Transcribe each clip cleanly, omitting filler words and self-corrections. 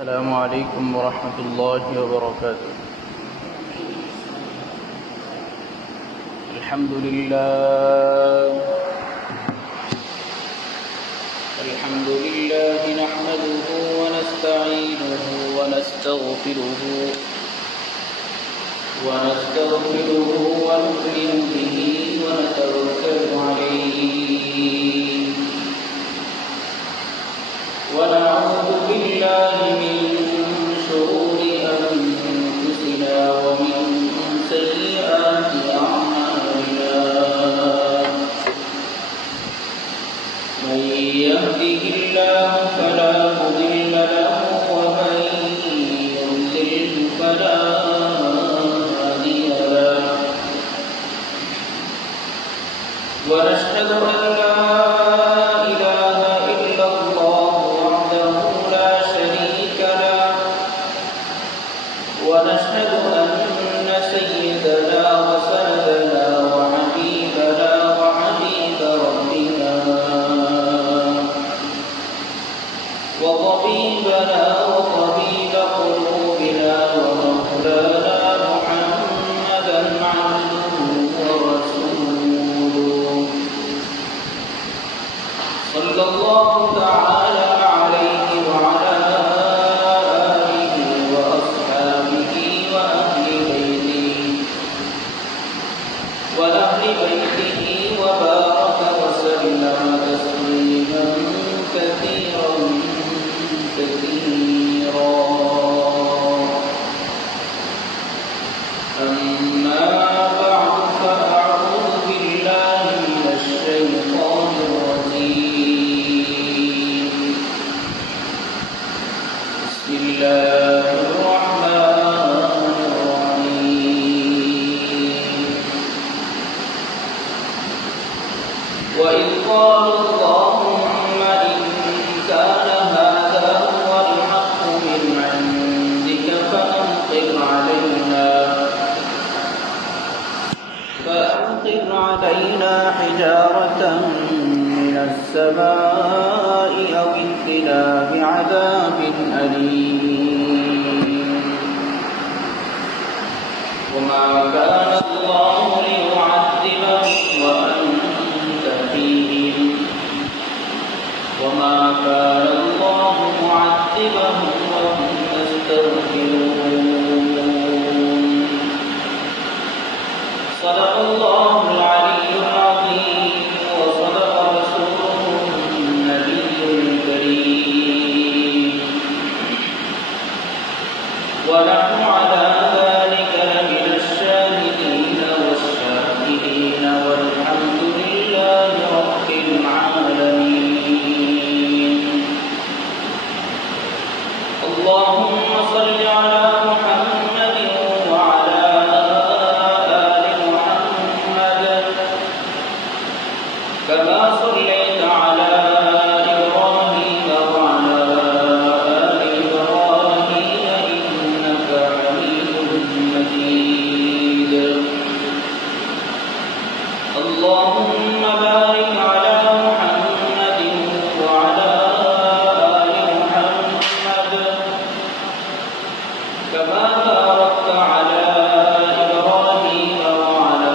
السلام عليكم ورحمة الله وبركاته. الحمد لله نحمده ونستعينه ونستغفره ونؤمن به ونتوكل عليه ونعوذ بالله من شرور أنفسنا ومن سيئات أعمالنا. من يهده الله فلا مضل له ومن يضلل فلا هادي له. ونشهد أن لا ونشهد أن سيدنا وسندنا وحبيبنا وحبيب ربنا وطبيبنا وطبيب قلوبنا ومولانا محمدا عبده ورسوله صلى الله تعالى عليه وعلى بيته وبارك وسلم تسليما كثيرا أما بعد فأعوذ بالله من الشيطان الرجيم. بسم الله الرحمن الرحيم. وإذ قالوا اللهم إن كان هذا هو الحق من عندك فأمطر علينا حجارة من السماء أو ائتنا بعذاب أليم. وما كان الله ليعذبهم وأنت فيهم وما كان الله معذبهم وهم يستغفرون. صدق الله العلي العظيم وصدق رسوله النبي الكريم ونحن على ذلك لمن الشاهدين والشاكرين والحمد لله رب العالمين. اللهم صل على محمد وعلى آل محمد كما صليت على إبراهيم وعلى آل إبراهيم إنك حميد مجيد. اللهم بارك على محمد وعلى آل محمد كما باركت على إبراهيم وعلى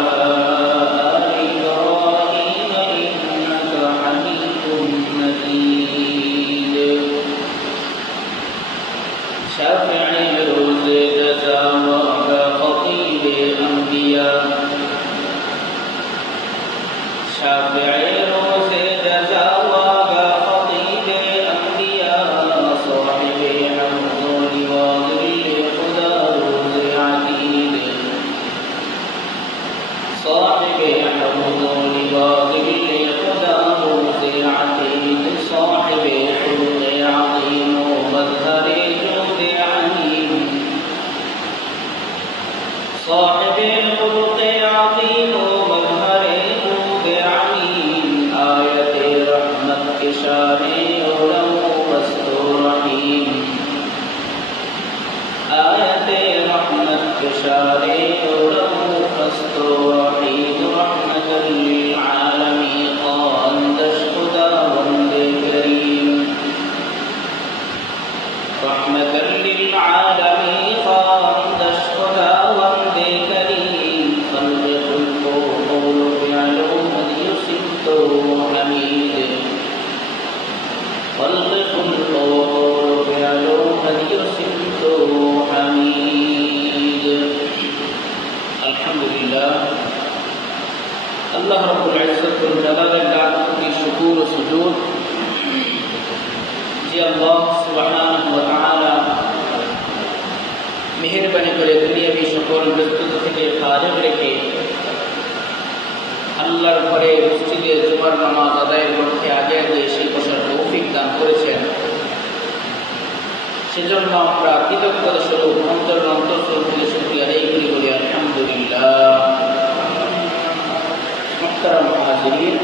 آل إبراهيم إنك حميد مجيد. شافعي روز جزا وخطيب أنبياء. شافعي روز جزا وخطيب أنبياء صاحب حوض وظل خدا روز عتيد. صاحب حوض وظل خدا روز عتيد. صاحب خلق عظيم ومظهر جود عنيد. رحمة للعالمين خالد خداوند كريم خلق القول بعلوم يسد حميد خلق القول بعلوم يسد حميد الحمد لله الله رب العزة والجلال की शुक्र और सुजूद जी अल्लाह सुब्हानाहु व तआला मेहरबानी করে দুনিয়াবি সকল ব্যস্ততা থেকে ফারিগ রেখে আল্লাহর ঘরে মসজিদে জুমার নামাজ আদায়ের লক্ষ্যে আগে আগে এসে বসার তৌফিক দান করেছেন। সেজন্য আমরা কৃতজ্ঞতা স্বরূপ অন্তর থেকে শুকরিয়া আদায় করি, বলি আলহামদুলিল্লাহ। মুহতারাম হাজিরিন,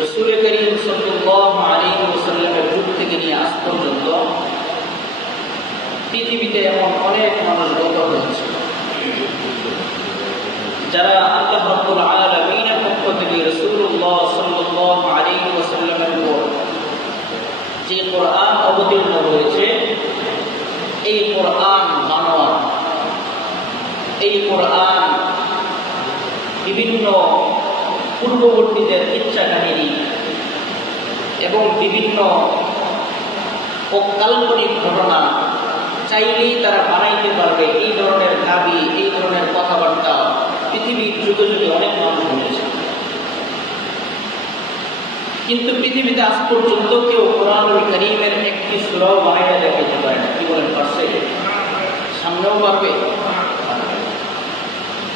রাসূল করিম সাল্লাল্লাহু আলাইহি ওয়াসাল্লামের যুগ থেকে নিয়ে আজ পর্যন্ত পৃথিবীতে এমন অনেক মানুষ গত হয়েছে যারা আল্লাহ রাব্বুল আলামিনের পক্ষ থেকে রাসূলুল্লাহ সাল্লাল্লাহু আলাইহি ওয়াসাল্লামের উপর যে কোরআন অবতীর্ণ হয়েছে, এই কোরআন বানোয়াট, এই কোরআন বিভিন্ন পূর্ববর্তীদের ইচ্ছা কাহিনী এবং বিভিন্ন কাল্পনিক ঘটনা চাইলেই তারা বানাইতে পারবে, এই ধরনের দাবি, এই ধরনের কথাবার্তা পৃথিবীর যুগে যুগে অনেক মানুষ বলেছে। কিন্তু পৃথিবীতে আজ পর্যন্ত কেউ কোরআনুল কারীমের একটি সূরাও বানাইয়া দেখাইতে পারে না। কি বলেন, পারছে? সামনেও পারবে?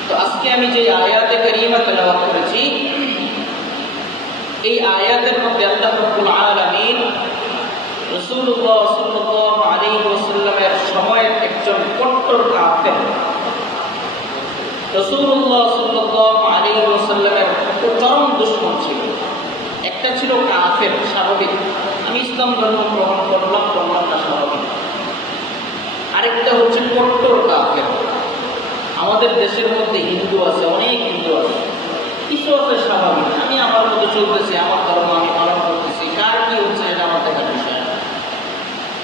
তো আজকে আমি যে আয়াতে কারীমা তেলাওয়াত করেছি, এই আয়াতের মধ্যে আল্লাহ রাব্বুল আলামিন রাসূলুল্লাহ সাল্লাল্লাহু আলাইহি ওয়াসাল্লামের সময়ের একজন কট্টর কাফের, রাসূলুল্লাহ সাল্লাল্লাহু আলাইহি ওয়াসাল্লামের চরম দুশমন ছিল। একটা ছিল কাফের, স্বাভাবিক, আমি ইসলাম ধর্ম গ্রহণ করলাম না, স্বাভাবিক। আরেকটা হচ্ছে কট্টর কাফের। আমাদের দেশের মধ্যে হিন্দু আছে, অনেক হিন্দু আছে, কিছু আছে স্বাভাবিক, আমি আমার মতো চলতেছি, আমার ধর্ম আমি পালন করতেছি, কার কি হচ্ছে এটা আমার দেখার বিষয় না।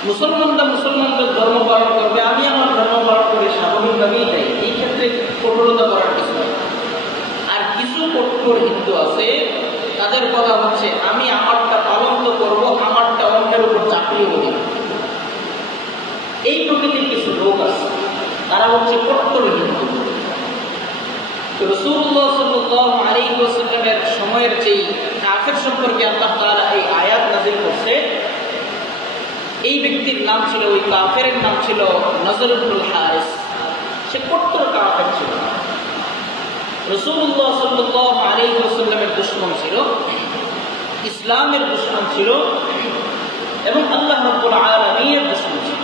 মুসলমানদের ধর্ম পালন করবে, আমি আমার ধর্ম পালন করে স্বাভাবিকভাবেই যাই, এই ক্ষেত্রে কঠোরতা করার কিছু নেই। আর কিছু কঠোর হিন্দু আছে, তাদের কথা হচ্ছে আমি আমারটা পালন তো করবো, আমারটা অন্যের উপর চাপিয়ে বলি। এই প্রকৃতির কিছু লোক আছে, তারা হচ্ছে কট্টর হিন্দু। তো রাসূলুল্লাহ সাল্লাল্লাহু আলাইহি ওয়াসাল্লামের সময়ের যেই কাফের সম্পর্কে আল্লাহ তাআলা এই আয়াত নাযিল করছে, এই ব্যক্তির নাম ছিল, ওই কাফেরের নাম ছিল নজর ইবনুল হারিস। সে কট্টর কাফের ছিল, রাসূলুল্লাহ সাল্লাল্লাহু আলাইহি ওয়াসাল্লামের দুশমন ছিল, ইসলামের দুশমন ছিল এবং আল্লাহ রাব্বুল আলামিনের দুশমন ছিল।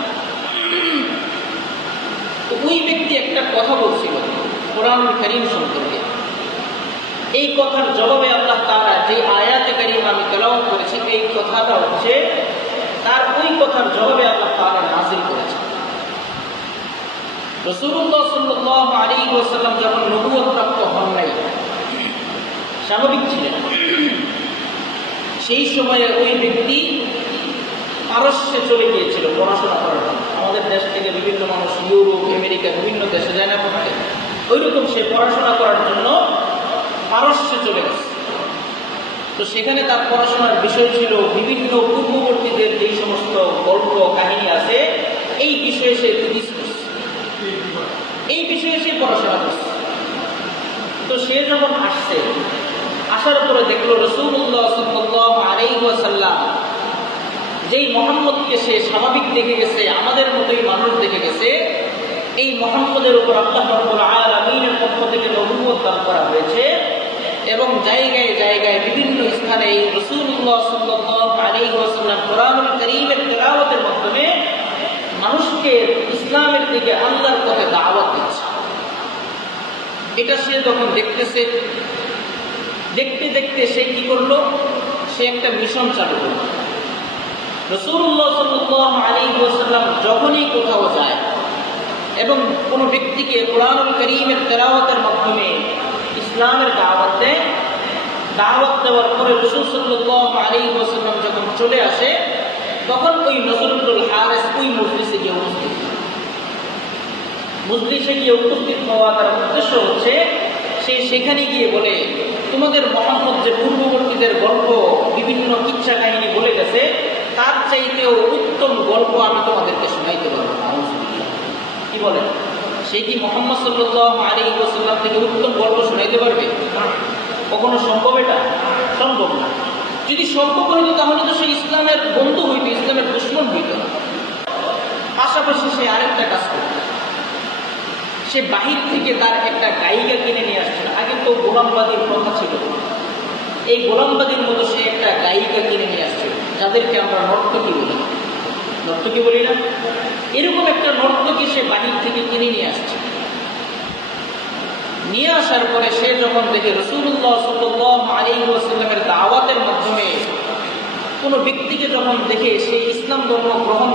তো ওই ব্যক্তি একটা কথা বলছিল কোরআনুল কারীম সম্পর্কে। এই কথার জবাবে আল্লাহ তাআলা যে আয়াতে কারীমা আমি তেলাওয়াত করেছি, এই কথাটা হচ্ছে তার ওই কথার জবাবে আল্লাহ তাআলা নাযিল করেছেন। রাসূলুল্লাহ সাল্লাল্লাহু আলাইহি ওয়াসাল্লাম যখন নবুয়ত প্রাপ্ত হন নাই, স্বাভাবিক ছিলেন, সেই সময়ে ওই ব্যক্তি পারস্যে চলে গিয়েছিল পড়াশোনা করার জন্য। আমাদের দেশ থেকে বিভিন্ন মানুষ ইউরোপ, আমেরিকা, বিভিন্ন দেশে যায় না পড়তে, ওইরকম সে পড়াশোনা করার জন্য পারস্যে চলে গেছে। তো সেখানে তার পড়াশোনার বিষয় ছিল বিভিন্ন পূর্ববর্তীদের যেই সমস্ত গল্প কাহিনী আছে, এই বিষয়ে সে তিরিশ করছে, এই বিষয়ে সে পড়াশোনা করছে। তো সে যখন আসছে, আসার পরে দেখলো রাসূলুল্লাহ সাল্লাল্লাহু আলাইহি ওয়াসাল্লাম যেই মুহাম্মদকে সে স্বাভাবিক দেখে গেছে, আমাদের মতোই মানুষ দেখে গেছে, এই মুহাম্মদের উপর আল্লাহ রাব্বুল আলামিনের পক্ষ থেকে নবুয়ত দান করা হয়েছে এবং জায়গায় জায়গায় বিভিন্ন স্থানে এই রাসূলুল্লাহ সাল্লাল্লাহু আলাইহি ওয়াসাল্লাম কোরআনুল কারীমের তেলাওয়াতের মাধ্যমে মানুষকে ইসলামের দিকে, আল্লাহর পথে দাওয়াত দিচ্ছে। এটা সে যখন দেখতেছে, দেখতে দেখতে সে কি করলো, সে একটা মিশন চালু করলো। রাসূলুল্লাহ সাল্লাল্লাহু আলাইহি ওয়াসাল্লাম যখনই কোথাও যায় এবং কোনো ব্যক্তিকে কোরআনুল কারীমের তেলাওয়াতের মাধ্যমে ইসলামের দাওয়াত দেয়, দাওয়াত দেওয়ার পরে রাসূল সাল্লাল্লাহু আলাইহি ওয়াসাল্লাম যখন চলে আসে, তখন ওই নজর ইবনুল হারিস ওই মজলিসে গিয়ে উপস্থিত। মজলিসে গিয়ে উপস্থিত হওয়া তার উদ্দেশ্য হচ্ছে সে সেখানে গিয়ে বলে, তোমাদের মোহাম্মদ যে পূর্ববর্তীদের গল্প বিভিন্ন কিচ্ছা কাহিনী বলে গেছে, তার চাইতেও উত্তম গল্প আমি তোমাদেরকে শোনাইতে পারবো না। কি বলেন, সে কি মোহাম্মদ সাল্লাল্লাহু আলাইহি ওয়াসাল্লাম থেকে উত্তম গল্প শোনাইতে পারবে? কখনো সম্ভব? এটা সম্ভব না। যদি সম্ভব হইত তাহলে তো সে ইসলামের বন্ধু হইত, ইসলামের দুশমন হইত না। পাশাপাশি সে আরেকটা কাজ করত, সে বাহির থেকে তার একটা গায়িকা কিনে নিয়ে আসছে। আগে তো গোলামবাদীর কথা ছিল, এই গোলামবাদীর মতো সে একটা গায়িকা কিনে নিয়ে আসছে, যাদেরকে আমরা নর্তকী বলি। নর্তকী বলি না? এরকম একটা নর্তকী সে বাহির থেকে কিনে নিয়ে আসছে। নিয়ে আসার পরে সে যখন দেখে রাসূলুল্লাহ সাল্লাল্লাহু আলাইহি ওয়াসাল্লামের দাওয়াতের মাধ্যমে কোনো ব্যক্তিকে যখন দেখে সে ইসলাম ধর্ম গ্রহণ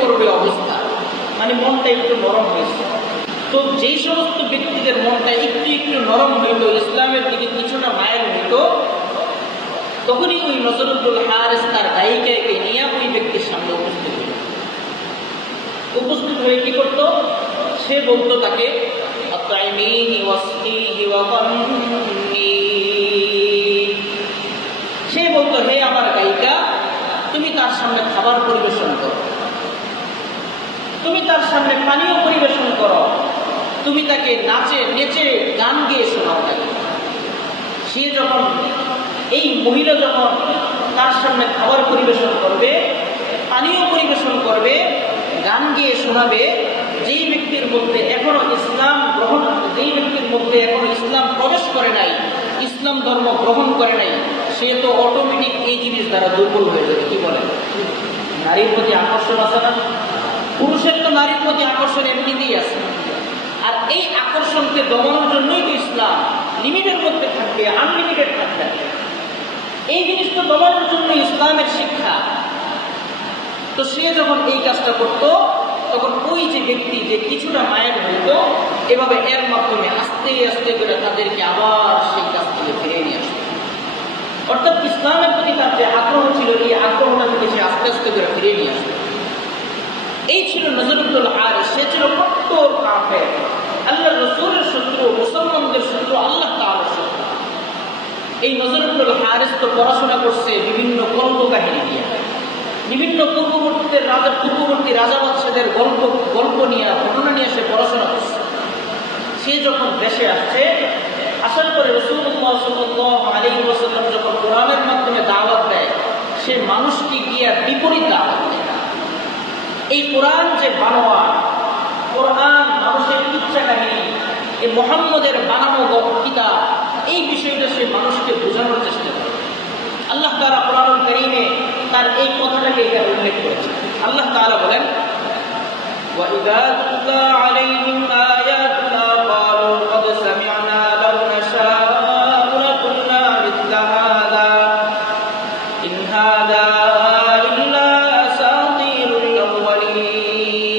করবে অবস্থা, মানে মনটা একটু নরম হয়েছে। তো যেই সমস্ত ব্যক্তিদের মনটা একটু নরম হইত, ইসলামের দিকে কিছুটা মায়ের হইত, তখনই ওই নজর ইবনুল হারিস তার গায়িকাকে নিয়ে ওই ব্যক্তির সামনে উপস্থিত হয়ে কি করত? সে বলতো তাকে, সে বলতো, হে আমার গায়িকা, তুমি তার সামনে খাবার পরিবেশন করো, তুমি তার সামনে পানীয় পরিবেশন করো, তুমি তাকে নেচে গান গেয়ে শোনাও তাকে। সে যখন, এই মহিলা যখন তার সামনে খাবার পরিবেশন করবে, পানীয় পরিবেশন করবে, গান গেয়ে শোনাবে, যেই ব্যক্তির মধ্যে এখনো ইসলাম প্রবেশ করে নাই, ইসলাম ধর্ম গ্রহণ করে নাই, সে তো অটোমেটিক এই জিনিস দ্বারা দুর্বল হয়ে যাবে। কি বলে? নারীর প্রতি আকর্ষণ আছে না? পুরুষের তো নারীর প্রতি আকর্ষণ এমনিতেই আছে, আর এই আকর্ষণকে দমানোর জন্যই তো ইসলাম লিমিটের মধ্যে থাকবে, আনলিমিটেড থাকবে। এই জিনিসটা দমানোর জন্য ইসলামের শিক্ষা। তো সে যখন এই কাজটা করত, তখন ওই যে ব্যক্তি যে কিছুটা মায়ের হইত, এভাবে এর মাধ্যমে আস্তে আস্তে করে তাদেরকে আবার সেই কাজ থেকে ফিরে নিয়ে আসত। অর্থাৎ ইসলামের প্রতি তার যে আগ্রহ ছিল, এই আগ্রহটা থেকে সে আস্তে আস্তে করে ফিরে নিয়ে আসত। এই ছিল নজর ইবনুল হারিস। সে ছিল কট্টর কাফের, আল্লাহর রাসূলের শত্রু, মুসলমানদের শত্রু, আল্লাহ তাআলার শত্রু। এই নজর ইবনুল হারিস তো পড়াশোনা করছে বিভিন্ন গল্প কাহিনী নিয়ে, বিভিন্ন পূর্ববর্তী রাজা বাদশাদের গল্প নিয়ে, ঘটনা নিয়ে সে পড়াশোনা করছে। সে যখন দেশে আসছে, আসার পরে রাসূলুল্লাহ সাল্লাল্লাহু আলাইহি ওয়াসাল্লাম যখন কোরআনের মাধ্যমে দাওয়াত দেয়, সে মানুষকে গিয়ে বিপরীত দাওয়াত দেয়। এই কোরআন যে বানোয়া, কোরআন মানুষের ইচ্ছা কাহিনী, এই মুহাম্মদের বানানো কিতাব, এই বিষয়টা সে মানুষকে বোঝানোর চেষ্টা করে। আল্লাহ তাআলা কোরআনুল কারীমে তার এই কথাটাকে এখানে উল্লেখ করেছে। আল্লাহ তাআলা বলেন, وَإِذَا تُتْلَى عَلَيْهِمْ آيَاتُنَا قَالُوا قَدْ سَمِعْنَا لَوْ نَشَاءُ لَقُلْنَا مِثْلَ هَذَا إِنْ هَذَا إِلَّا أَسَاطِيرُ الْأَوَّلِينَ।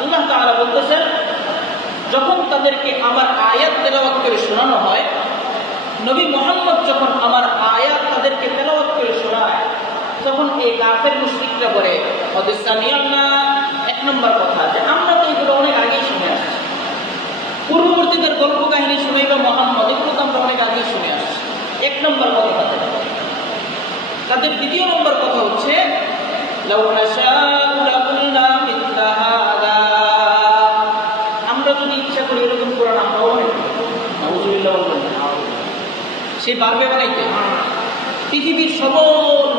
আল্লাহ তাআলা বলতেছেন, যখন তাদেরকে আমার আয়াত তেলাওয়াত করে শোনানো হয়, নবী মুহাম্মদ যখন আমার আয়াত তাদেরকে তেলাওয়াত করে শোনায়, তখন এই কাফের মুশরিকরা বলে, এক নম্বর কথা, যে আমরা তো এগুলো অনেক আগেই শুনে আসছি, পূর্ববর্তীদের গল্প কাহিনী শুনাইবে মুহাম্মদ, এগুলো তো আমরা অনেক আগেই শুনে আসছি। এক নম্বর কথা তাদের। দ্বিতীয় নম্বর কথা হচ্ছে, লাউ নাশাউ লাকুলনা মিথলা হাযা, আমরা যদি ইচ্ছা করি এরকম কোরআন আমরাও বানাইতে পারি। নাউযুবিল্লাহ বলবেন, সে পারবে বানাইতে? পৃথিবীর সকল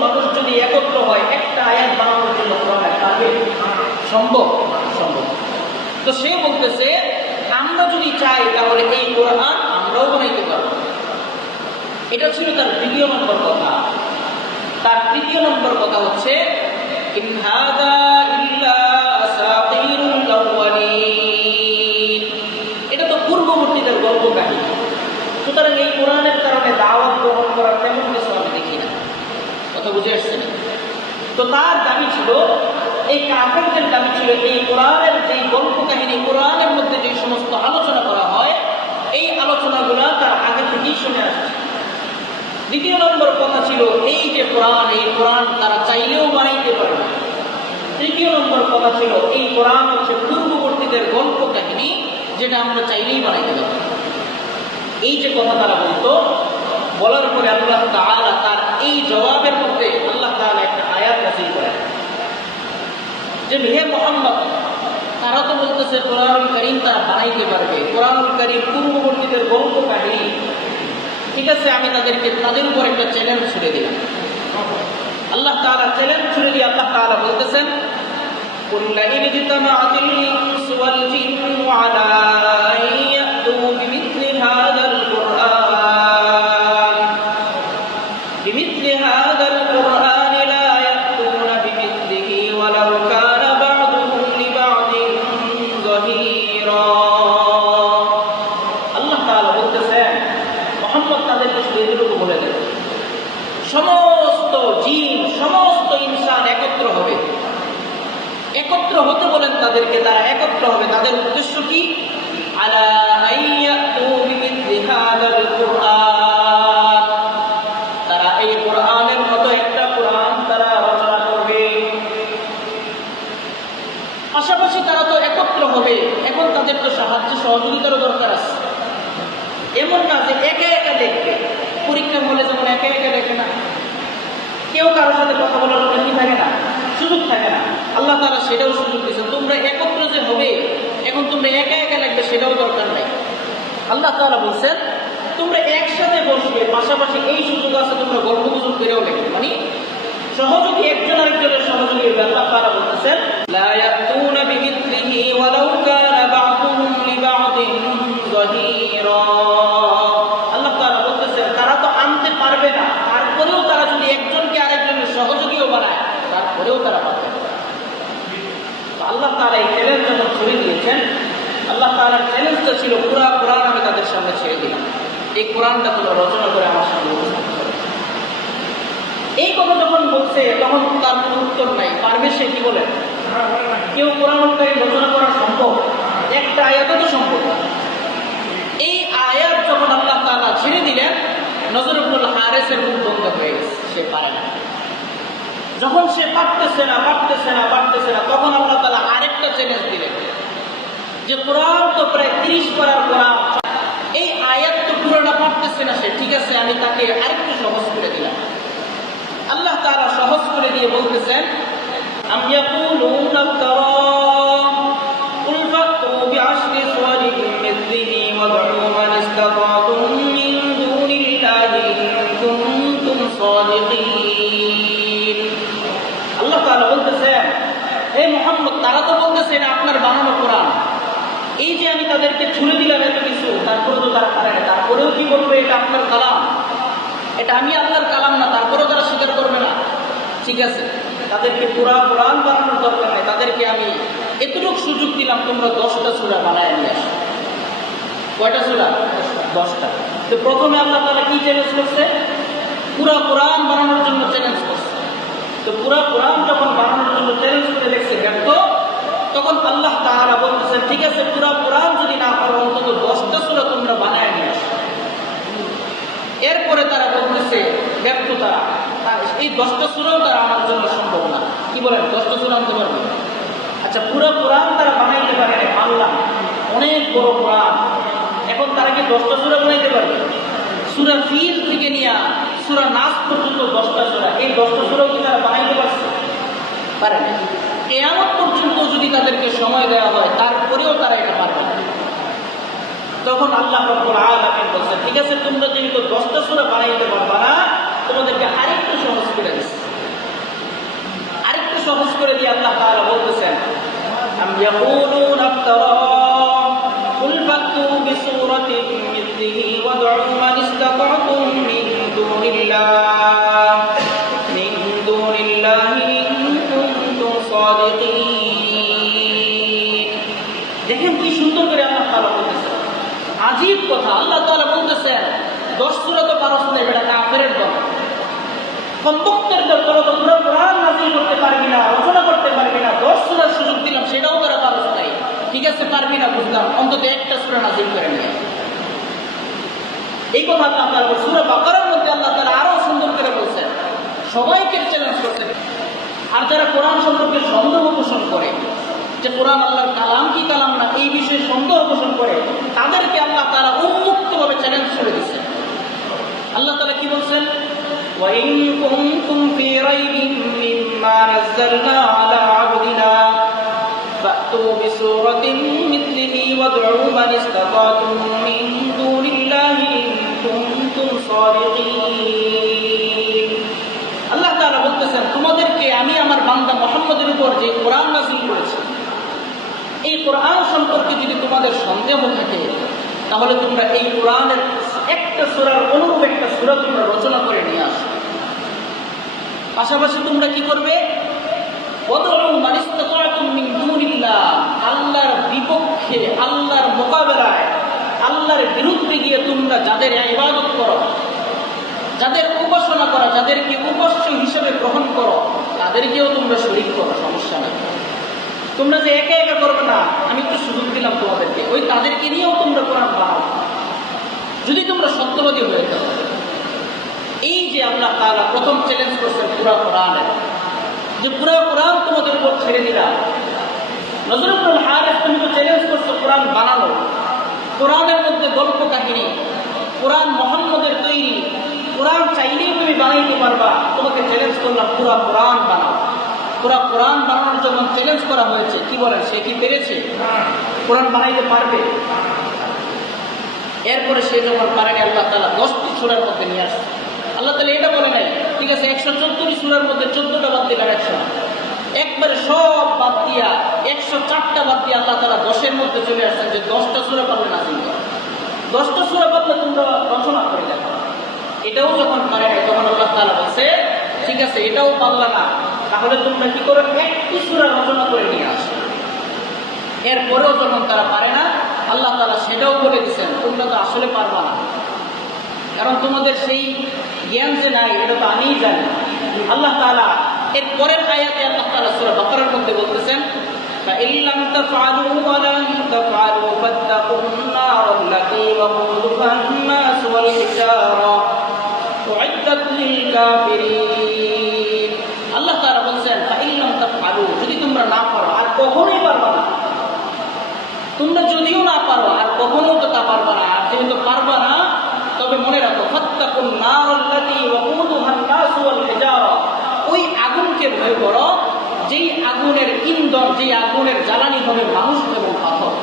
মানুষ যদি একত্র হয় একটা আয়াত বানানোর জন্য কোরআন পারবে? সম্ভব? সম্ভব। তো সে বলতেছে, আমরা যদি চাই তাহলে এই কোরআন আমরাও বানাইতে পারবো। এটা ছিল তার দ্বিতীয় নম্বর কথা। তার তৃতীয় নম্বর কথা হচ্ছে, ইন হাযা ইল্লা আসাতিরুল আউয়ালিন, এটা তো পূর্ববর্তীদের গল্প কাহিনী। সুতরাং এই কোরআনের কারণে দাওয়াত গ্রহণ করার তেমন কিছু আমি দেখি না। কথা বুঝে আসছে না? তো তার দাবি ছিল, এই কাফেরদের দাবি ছিল, এই কোরআনের যে গল্প কাহিনী, কোরআনের মধ্যে যে সমস্ত আলোচনা করা হয়, এই আলোচনাগুলো তার আগে থেকেই শুনে আসছে। দ্বিতীয় নম্বর কথা ছিল, এই যে কোরআন, এই কোরআন তারা চাই কথা ছিল এই কোরআন হচ্ছে পূর্ববর্তীদের গল্প কাহিনী, যেটা আমরা চাইলেই বানাইতে পারি। এই যে কথা তারা বলতো, বলার পরে আল্লাহ তাআলা তার এই জবাবের মধ্যে আল্লাহ তাআলা একটা আয়াত নাযিল করেন যে হে মুহাম্মদ, তারা তো বলতেছে কোরআনুল কারীম তারা বানাইতে পারবে, কোরআনুল কারীম পূর্ববর্তীদের গল্প কাহিনী। ঠিক আছে, আমি তাদের উপর একটা চ্যালেঞ্জ ছুড়ে দিলাম। আল্লাহ তাআলা চ্যালেঞ্জ ছুড়ে দিয়ে আল্লাহ তাআলা বলতেছেন কুল লাইন ইজতামাআতিল ইনসু ওয়াল জিন্নু আলা আন ইয়াতু বিমিথলি হাযাল কুরআন লা ইয়াতুনা বিমিথলিহি ওয়ালাউ কানা বা'দুহুম লিবা'দিন যাহীরা। আল্লাহ তাআলা বলতেছেন মুহাম্মদ তাদেরকে শুধু এটুকু বলে দেন, সমস্ত জিন সমস্ত ইনসান একত্র হবে, একত্র হতে বলেন তাদেরকে, তারা একত্র হবে। তাদের উদ্দেশ্য কি? আলা আইয়াতু বিমিথলি হাযাল কুরআন, তারা এই কোরআনের মতো একটা কোরআন তারা রচনা করবে। পাশাপাশি তারা তো একত্র হবে, এখন তাদের তো সাহায্য সহযোগিতারও দরকার আছে। এমন না যে একা একা দেখবে, পরীক্ষার হলে যেমন একা একা দেখে না, কেউ কারোর সাথে কথা বলার জন্য কি থাকে না, সুযোগ থাকে না। আল্লাহ তাআলা সেটাও সুযোগ দিয়েছেন, তোমরা একত্র যে হবে, এখন তোমরা একা একা লাগবে সেটাও দরকার নাই। আল্লাহ তাআলা বলছেন তোমরা একসাথে বসবে, পাশাপাশি এই সুযোগ আছে তোমরা গল্প গুজব করেও লাগবে, মানে সহযোগী একজন আরেকজনের সহযোগী হবে। আল্লাহ তাআলা বলতেছেন লা ইয়াতুনা বিমিথলিহি ওয়ালাউ কানা বা'দুহুম লিবা'দিন যাহীরা। আল্লাহ তাআলা বলতেছেন তারা তো আনতে পারবে না, তারপরেও তারা যদি একজনকে আরেকজনের সহযোগীও বানায় তারপরেও তারা পারবে না। আল্লাহ তাআলা এই চ্যালেঞ্জ যখন ছুড়ে দিয়েছেন, আল্লাহ তাআলার চ্যালেঞ্জটা ছিল পুরা কোরআন আমি তাদের সামনে ছেড়ে দিলাম, এই কোরআনটা তোমরা রচনা করে আমার সামনে উপস্থাপন করো। এই কথা যখন বলছে তখন তার কোনো উত্তর নাই, পারবে সে কি বলে? কেউ কোরআনুল কারীম রচনা করা সম্ভব? একটা আয়াতে তো সম্ভব। এই আয়াত যখন আল্লাহ তাআলা ছেড়ে দিলেন, নজর ইবনুল হারিসের মুখ বন্ধ হয়ে গেছে, সে পারে না। যখন সে পারতেছে না তখন আল্লাহ তাআলা আরেকটা চ্যালেঞ্জ দিলেন যে কোরআন তো প্রায় 30 পারার কোরআন, এই আয়াত তো পুরোটা পারতেছে না সে, ঠিক আছে আমি তাকে আরেকটু সহজ করে দিলাম। আল্লাহ তাআলা সহজ করে দিয়ে বলতেছেন আম ইয়াকুলুনা ইফতারা কুল ফাতু বিআশরি সুওয়ারিন মিথলিহি ওয়াদউ মান ইসতাতাতুম মিন দুনিল্লাহি ইন কুনতুম সাদিকিন। আল্লাহ তাআলা বলতেছেন হে মুহাম্মদ, তারা তো বলতেছে এটা আপনার বানানো কোরআন, এই যে আমি তাদেরকে ছুড়ে দিলাম এত কিছু, তারপরেও তো তারা পারে না, তারপরেও কি বলবে এটা আপনার কালাম, এটা আমি আল্লাহর কালাম না, তারপরেও তারা স্বীকার করবে না। ঠিক আছে, তাদেরকে পুরা কোরআন বানানোর দরকার নেই, তাদেরকে আমি এতটুকু সুযোগ দিলাম, তোমরা 10টা সূরা বানায় নিয়ে আসো। কয়টা সূরা? 10টা। তো প্রথমে আল্লাহ তাআলা কি চ্যালেঞ্জ করছে? পুরা কোরআন বানানোর জন্য চ্যালেঞ্জ করছে। তো পুরা কোরআন যখন বানানোর জন্য চ্যালেঞ্জ করে দেখছে ব্যর্থ, তখন আল্লাহ তাআলা বলতেছেন ঠিক আছে পুরা কোরআন যদি না পারো অন্তত 10টা সূরা তোমরা বানায় নিয়ে আসো। এরপরে তারা বলতেছে ব্যর্থতা, এই 10টা সূরাও তারা আমার জন্য সম্ভব না। কি বলেন, 10টা সূরা আনতে পারবে? আচ্ছা, পুরো কোরআন তারা বানাইতে পারে না, মানলাম, অনেক বড় কোরআন, এখন তারা কি 10টা সূরা বানাইতে পারবে? সূরা ফিল থেকে নিয়ে সূরা নাস পর্যন্ত 10টা সূরা, এই 10টা সূরাও কি তারা বানাইতে পারছে? পারে না। কিয়ামত পর্যন্ত যদি তাদেরকে সময় দেওয়া হয় তারপরেও তারা এটা পারবে না। তখন আল্লাহ রাব্বুল আলামিন বলেন ঠিক আছে তোমরা যেহেতু 10টা সূরা বানাইতে পারবা না, তোমাদেরকে আরেকটু সহজ করে দিচ্ছি। আরেকটু সহজ করে দিয়ে আল্লাহ তাআলা বলতেছেন আম ইয়াকুলুনা ইফতারা কুল ফাতু বিসূরাতিন মিথলিহি ওয়াদউ মান ইসতাতাতুম মিন দুনিল্লাহি ইন কুনতুম সাদিকিন। দেখেন কি সুন্দর করে আল্লাহ তাআলা বলতেছেন, আজীব কথা। আল্লাহ তাআলা বলতেছেন 10 সূরা তো পারছ না, এটা কাফেরের দল, কমপক্ষের দল, তোরা তো পুরো কোরআন নাযিল করতে পারবি না, রচনা করতে পারবি না, 10 সূরার সুযোগ দিলাম সেটাও তোরা পারছ নাই, ঠিক আছে পারবি না বুঝলাম, অন্তত একটা সূরা নাযিল করে নিয়ে। এই কথা আল্লাহ তাআলা সূরা বাকারার মধ্যে আল্লাহ তাআলা আরো সুন্দর করে বলছেন, সবাইকে চ্যালেঞ্জ করছেন। আর যারা কোরআন সম্পর্কে সন্দেহ পোষণ করে যে কোরআন আল্লাহর কালাম কি কালাম না, এই বিষয়ে সন্দেহ পোষণ করে, তাদেরকে আল্লাহ তাআলা উন্মুক্তভাবে চ্যালেঞ্জ করে দিচ্ছেন। আল্লাহ তাআলা কি বলছেন? وَإِن كُنتُمْ فِي رَيْبٍ مِّمَّا نَزَّلْنَا عَلَىٰ عَبْدِنَا فَأْتُوا بِسُورَةٍ مِّثْلِهِ وَادْعُوا مَنِ اسْتَطَعْتُم مِّن دُونِ اللَّهِ إِن كُنتُمْ صَادِقِينَ। আল্লাহ তাআলা বলতেছেন, তোমাদেরকে আমি আমার বান্দা মুহাম্মদের উপর যে কোরআন নাযিল করেছি, এই কোরআন সম্পর্কে যদি তোমাদের সন্দেহ থাকে, তাহলে তোমরা এই কোরআনের একটা সূরার অনুরূপ একটা সূরা তোমরা রচনা করে নিয়ে আসো। পাশাপাশি তোমরা কি করবে? ওয়াদউ মান ইসতাতা'তুম মিন দুনিল্লাহ, আল্লাহর বিপক্ষে, আল্লাহর মোকাবেলায়, আল্লাহর বিরুদ্ধে গিয়ে তোমরা যাদের ইবাদত করো, যাদের উপাসনা করো, যাদেরকে উপাস্য হিসেবে গ্রহণ করো, তাদেরকেও তোমরা শরীক করো, সমস্যা নেই। তোমরা যে একা একা করবে না, আমি একটু সুযোগ দিলাম তোমাদেরকে, ওই তাদেরকে নিয়েও তোমরা কোরআন বানাও, যদি তোমরা সত্যবাদী হয়ে যাও। এই যে আল্লাহ তাআলা প্রথম চ্যালেঞ্জ করছেন পুরা কোরআনের, যে পুরা কোরআন তোমাদের উপর ছেড়ে দিলাম। নজর ইবনুল হারিস, তুমি তো চ্যালেঞ্জ করছো কোরআন বানানো, কোরআনের মধ্যে গল্প কাহিনী, কোরআন মুহাম্মদের তৈরি, কোরআন চাইলেই তুমি বানাইতে পারবা, তোমাকে চ্যালেঞ্জ করলাম পুরা কোরআন বানাও। পুরা কোরআন বানানোর যখন চ্যালেঞ্জ করা হয়েছে, কি বলেন, সে কি পেরেছে? কোরআন বানাইতে পারবে? এরপরে সে যখন পারেনি, আল্লাহ তাআলা 10টি সূরার মধ্যে নিয়ে আসছে। আল্লাহ তাআলা এটা বলে নাই, ঠিক আছে 114টি সূরার মধ্যে 14টা বাদ দিলেন, 100 একবারে সব বাদ দিয়া 104টা বাদ দিয়ে আল্লাহ তাআলা 10-এর মধ্যে চলে আসছেন, যে 10টা সূরা পারলে নাযিল করো, 10টা সূরা পারলে তোমরা রচনা করে দেখো। এটাও যখন পারে নাই, তখন আল্লাহ তাআলা বলছে, ঠিক আছে এটাও পারলা না, তাহলে তোমরা কি করো, একটি সূরা রচনা করে নিয়ে আসো। এরপরেও যখন তারা পারে না, আল্লাহ তাআলা সেটাও বলে দিচ্ছেন, তোমরা তো আসলে পারবা না, কারণ তোমাদের সেই জ্ঞান যে নাই, এটা তো আমিই জানি। আল্লাহ তাআলা এর পরের আয়াতে আল্লাহ তাআলা সূরা বাকারার মধ্যে বলতেছেন, فَإِن لَّمْ تَفْعَلُوا وَلَن تَفْعَلُوا فَاتَّقُوا النَّارَ الَّتِي وَقُودُهَا النَّاسُ وَالْحِجَارَةُ أُعِدَّتْ لِلْكَافِرِينَ। আল্লাহ তাআলা বলছেন, فَإِن لَّمْ تَفْعَلُوا, যদি তোমরা না পারো, আর কখনোই পারবা না, তোমরা যদিও না পারো আর কখনো তো তা পারবা না, আর যেহেতু পারবা না, তবে মনে রাখো, ফাত্তাকুন নারাল্লাতী ওয়াকুদুহা আন-নাস ওয়াল হিজারা, ওই আগুনকে ভয় করো যেই আগুনের ইন্ধন, যেই আগুনের জ্বালানি হবে মানুষ এবং পাথর।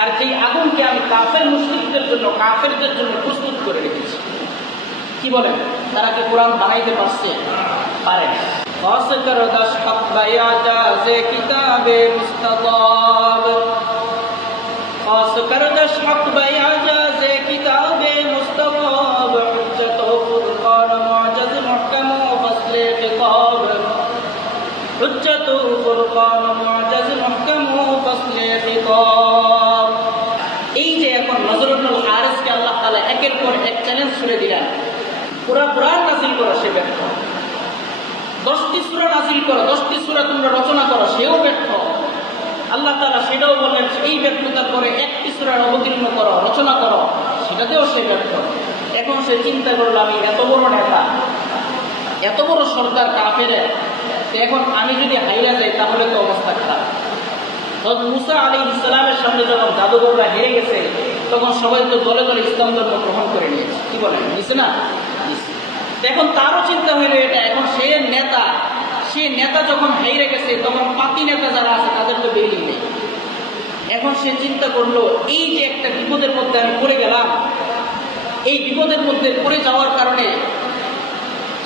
আর যেই আগুনকে আমি কাফের মুশরিকদের জন্য, কাফেরদের জন্য প্রস্তুত করে রেখেছি। কি বলেন, তারা কি কোরআন বানাইতে পারছে? পারে। ফাসকার দাশ হক বায়াজা যে কিতাবে মুস্তাদাব, ফাসকার দাশ হক বায়াজা যে কিতাবে মুস্তাদাব, হুজ্জত ফুরকান মুআজাজ মুহকাম ফাসলে খিতাব, হুজ্জত ফুরকান মুআজাজ মুহকাম ফাসলে খিতাব। এই যে এখন নজর ইবনুল হারিসকে আল্লাহ তাআলা একের পর এক চ্যালেঞ্জ ছুড়ে দিলেন, পুরা কোরআন নাযিল করা সে ব্যর্থ, 10টি সূরা নাযিল করো, 10টি সূরা তোমরা রচনা করো, সেও ব্যর্থ। আল্লাহ তাআলা সেটাও বললেন, এই ব্যর্থতার পরে একটি সূরা অবতীর্ণ করো, রচনা করো, সেটাতেও সে ব্যর্থ। এখন সে চিন্তা করলো, আমি এত বড় নেতা, এত বড় সরকার কাফেরের, এখন আমি যদি হাইরা যাই তাহলে তো অবস্থা খারাপ। হযরত মুসা আলাইহিস সালামের সামনে যখন জাদুঘররা হেরে গেছে, তখন সবাই তো দলে দলে ইসলাম ধর্ম গ্রহণ করে নিয়েছে। কি বলেন, নিছে না? এখন তারও চিন্তা হইল এটা, এখন সে নেতা যখন হাইরে গেছে, তখন পাতি নেতা যারা আছে তাদের তো বেরিয়ে নেই। এখন সে চিন্তা করলো, এই যে একটা বিপদের মধ্যে আমি পড়ে গেলাম, এই বিপদের মধ্যে পড়ে যাওয়ার কারণে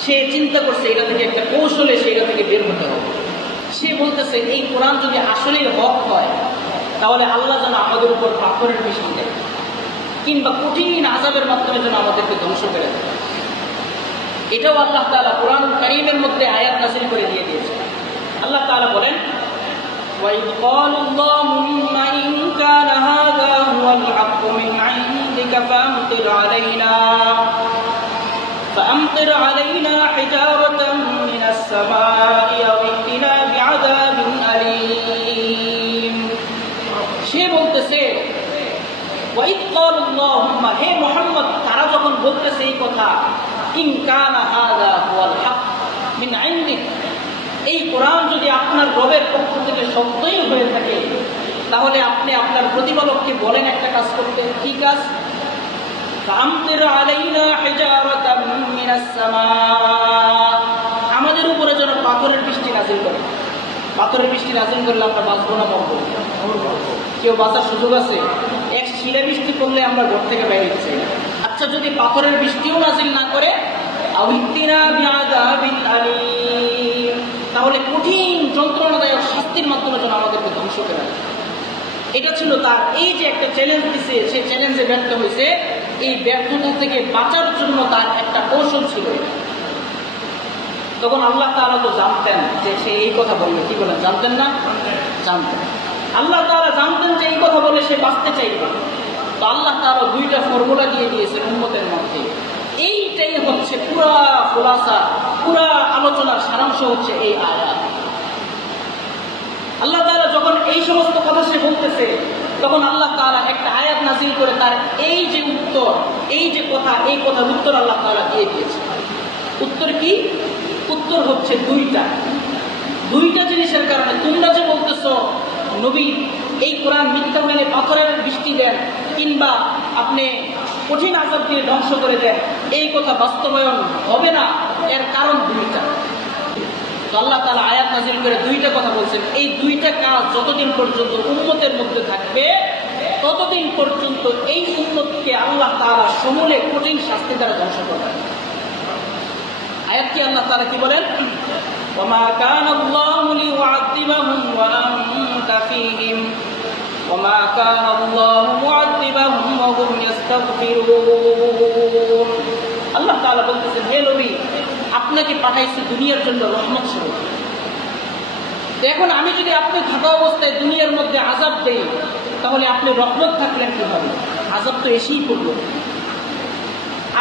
সে চিন্তা করছে এটা থেকে একটা কৌশলে সে এটা থেকে বের হতে হবে। সে বলতেছে, এই কোরআন যদি আসলেই হক হয়, তাহলে আল্লাহ যেন আমাদের উপর পাথরের মিশন দেয়, কিংবা কঠিন আযাবের মাধ্যমে যেন আমাদেরকে ধ্বংস করে দেয়। এটাও আল্লাহ তাআলা কোরআনুল কারীমের মধ্যে আয়াত নাযিল করে দিয়ে দিয়েছে। আল্লাহ তাআলা বলেন, وَإِذْ قَالُوا اللَّهُمَّ إِنْ كَانَ هَذَا هُوَ الْحَقُّ مِنْ عِندِكَ فَأَمْطِرْ عَلَيْنَا حِجَارَةً مِنَ السَّمَاءِ أَوْ ائْتِنَا بِعَذَابٍ أَلِيمٍ। সে বলতেছে, وَإِذْ قَالُوا اللَّهُمَّ, হে মুহাম্মদ, তারা যখন বলতেছে এই কথা, ইন কানা হাযা হুয়াল হক মিন ইনদিক, এই কোরআন যদি আপনার রবের পক্ষ থেকে সত্যই হয়ে থাকে, তাহলে আপনি আপনার প্রতিপালককে বলেন একটা কাজ করতে। কি কাজ? ফামতির আলাইনা হিজারাতাম মিনাস সামা, আমাদের উপরে যেন পাথরের বৃষ্টি নাযিল করে। পাথরের বৃষ্টি নাযিল করলে আমরা বাঁচবো না মরবো? কেউ বাঁচার সুযোগ আছে? এক শিলা বৃষ্টি পড়লে আমরা ঘর থেকে বেরিয়ে যাচ্ছি। আচ্ছা, যদি পাথরের বৃষ্টিও নাযিল না করে, আউইতিনা বিআযাবিন আলীম, তাহলে কঠিন যন্ত্রণাদায়ক শাস্তির মাধ্যমে যেন আমাদেরকে ধ্বংস করে। এটা ছিল তার এই যে একটা চ্যালেঞ্জ দিছে, সেই চ্যালেঞ্জে ব্যর্থ হয়েছে। এই ব্যর্থতা থেকে বাঁচার জন্য তার একটা কৌশল ছিল। তখন আল্লাহ তাআলা তো জানতেন যে সে এই কথা বলবে। কি বলেন? জানতেন না? জানতেন। আল্লাহ তাআলা জানতেন যে এই কথা বলে সে বাঁচতে চাইবে। তো আল্লাহ তাআলা দুইটা ফর্মুলা দিয়ে দিয়েছেন উম্মতের মধ্যে। এইটাই হচ্ছে পুরা খোলাসা, পুরা আলোচনার সারাংশ হচ্ছে এই আয়াত। আল্লাহ তাআলা যখন এই সমস্ত কথা সে বলতেছে, তখন আল্লাহ তাআলা একটা আয়াত নাযিল করে তার এই যে উত্তর, এই যে কথা, এই কথার উত্তর আল্লাহ তাআলা দিয়ে দিয়েছে। উত্তর কি? উত্তর হচ্ছে দুইটা জিনিসের কারণে। তোমরা যে বলতেছো নবী এই কোরআন মিথ্যা মেনে পাথরের বৃষ্টি দেন কিংবা আপনি কঠিন আযাব দিয়ে ধ্বংস করে দেন, এই কথা বাস্তবায়ন হবে না। এর কারণ দুইটা। আল্লাহ তাআলা আয়াত নাযিল করে দুইটা কথা বলছেন। এই দুইটা কাজ যতদিন পর্যন্ত উম্মতের মধ্যে থাকবে, ততদিন পর্যন্ত এই উম্মতকে আল্লাহ তাআলা সমূলে কঠিন শাস্তি দ্বারা ধ্বংস করবেন। আয়াত কি আল্লাহ তাআলা কি বলেন? ওয়ামা কানা আল্লাহু লিউআযিবাহুম ওয়া আনতা ফীহিম ওয়ামা কানা আল্লাহু মুআযিবাহুম ওয়া হুম ইস্তাগফিরুন। আল্লাহ তাআলা বলতেছেন, হে নবী, আপনাকে পাঠাইছি দুনিয়ার জন্য রহমত স্বরূপ। এখন আমি যদি আপনি থাকা অবস্থায় দুনিয়ার মধ্যে আযাব দেই, তাহলে আপনি রহমত থাকলেন কিভাবে? আযাব তো এসেই পড়লো।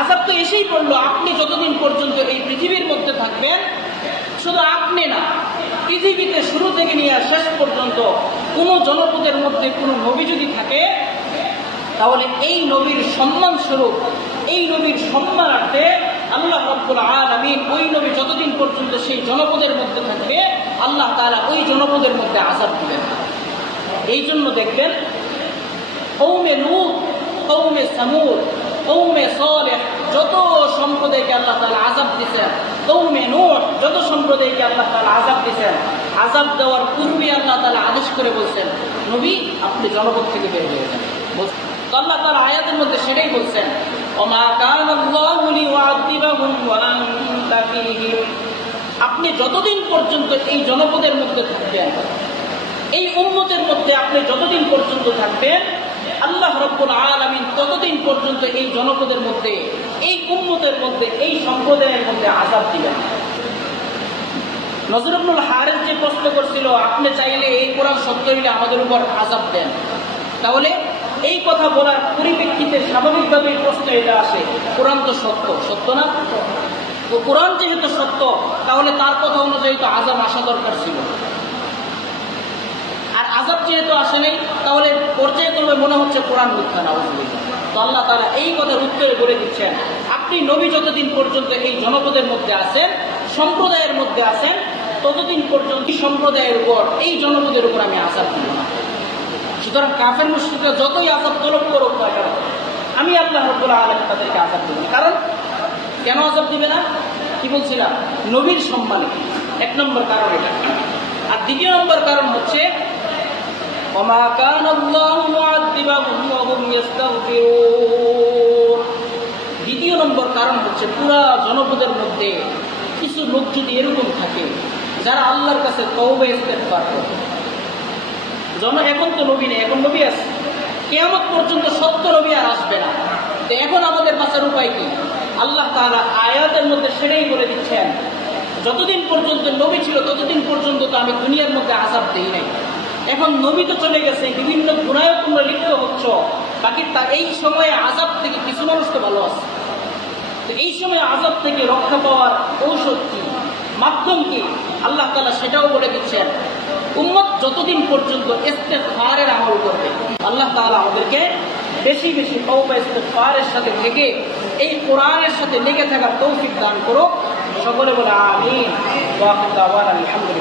আযাব তো এসেই পড়লো। আপনি যতদিন পর্যন্ত এই পৃথিবীর মধ্যে থাকবেন, শুধু আপনি না, পৃথিবীতে শুরু থেকে নিয়ে শেষ পর্যন্ত কোনো জনপদের মধ্যে কোনো নবী যদি থাকে, তাহলে এই নবীর সম্মান স্বরূপ, এই নবীর সম্মানার্থে আল্লাহ রাব্বুল আলামিন ওই নবী যতদিন পর্যন্ত সেই জনপদের মধ্যে থাকবে, আল্লাহ তাআলা ওই জনপদের মধ্যে আযাব দিবেন। এই জন্য দেখবেন কওমে লূত, কওমে সামূদ, কওমে সালেহ যত সম্প্রদায়কে আল্লাহ তাআলা আযাব দিয়েছেন, কওমে নূহ যত সম্প্রদায়কে আল্লাহ তাআলা আযাব দিয়েছেন, আযাব দেওয়ার পূর্বে আল্লাহ তাআলা আদেশ করে বলছেন, নবী আপনি জনপদ থেকে বের হয়ে যান। তো আল্লাহ তাআলা আয়াতের মধ্যে সেটাই বলছেন, ওমা কানা আল্লাহু লিউআযিবাহুম ওয়া আনতা ফীহিম, আপনি যতদিন পর্যন্ত এই জনপদের মধ্যে থাকবেন, এই উম্মতের মধ্যে আপনি যতদিন পর্যন্ত থাকবেন, আল্লাহ রাব্বুল আলামিন ততদিন পর্যন্ত এই জনপদের মধ্যে, এই উম্মতের মধ্যে, এই সম্প্রদায়ের মধ্যে আযাব দিবেন। নজর ইবনুল হারিস যে প্রশ্ন করছিল, আপনি চাইলে এই কোরআন সত্য হইলে আমাদের উপর আযাব দেন, তাহলে এই কথা বলার পরিপ্রেক্ষিতে স্বাভাবিকভাবে প্রশ্ন এটা আসে, কোরআন তো সত্য, সত্য না? তো কোরআন যেহেতু সত্য, তাহলে তার কথা অনুযায়ী তো আযাব আসা দরকার ছিল। আর আযাব যেহেতু আসে নাই, তাহলে পর্যায়ক্রমে মনে হচ্ছে কোরআন মিথ্যা। নাউযুবিল্লাহ। তো আল্লাহ তাআলা এই কথার উত্তরে বলে দিচ্ছেন, আপনি নবী যতদিন পর্যন্ত এই জনপদের মধ্যে আছেন, সম্প্রদায়ের মধ্যে আছেন, ততদিন পর্যন্ত সম্প্রদায়ের উপর, এই জনপদের উপর আমি আযাব দিব না। সুতরাং কাফের মুশরিকরা যতই আযাব তলব করুক না কেন, আমি আল্লাহ রাব্বুল আলামিন তাদেরকে আযাব দেব না। কারণ কেন আযাব দিবে না? কি বলছিলাম? নবীর সম্মানে। এক নম্বর কারণ এটা। আর দ্বিতীয় নম্বর কারণ হচ্ছে ওমা কানা আল্লাহু মুআযিবাহুম ওয়া হুম ইস্তাগফিরুন। দ্বিতীয় নম্বর কারণ হচ্ছে পুরা জনপদের মধ্যে কিছু লোক যদি এরকম থাকে যারা আল্লাহর কাছে তওবা ইস্তেগফার করে। এখন তো নবী নেই, এখন নবী আছে, কিয়ামত পর্যন্ত সত্য নবী আর আসবে না। তো এখন আমাদের বাঁচার উপায় কি? আল্লাহ তাআলা আয়াতের মধ্যে সেটাই বলে দিচ্ছেন, যতদিন পর্যন্ত নবী ছিল ততদিন পর্যন্ত তো আমি দুনিয়ার মধ্যে আযাব দেই নাই। এখন নবী তো চলে গেছে, বিভিন্ন গুনাহে তোমরা লিপ্ত হচ্ছ, বাকি তা এই সময়ে আযাব থেকে কিছু মানুষ তো ভালো আছে। তো এই সময় আযাব থেকে রক্ষা পাওয়ার ঔষধ কি, মাধ্যম কি, আল্লাহ তাআলা সেটাও বলে দিচ্ছেন। উম্মত যতদিন পর্যন্ত ইস্তেগফারের আমল করবে, আল্লাহ তাআলা আমাদেরকে বেশি বেশি তওবা ইস্তেগফারের সাথে থেকে এই কোরআনের সাথে লেগে থাকার তৌফিক দান করুক। সকলে বলে আমিন। ওয়া আখিরু দাওয়ানা আলহামদুলিল্লাহ।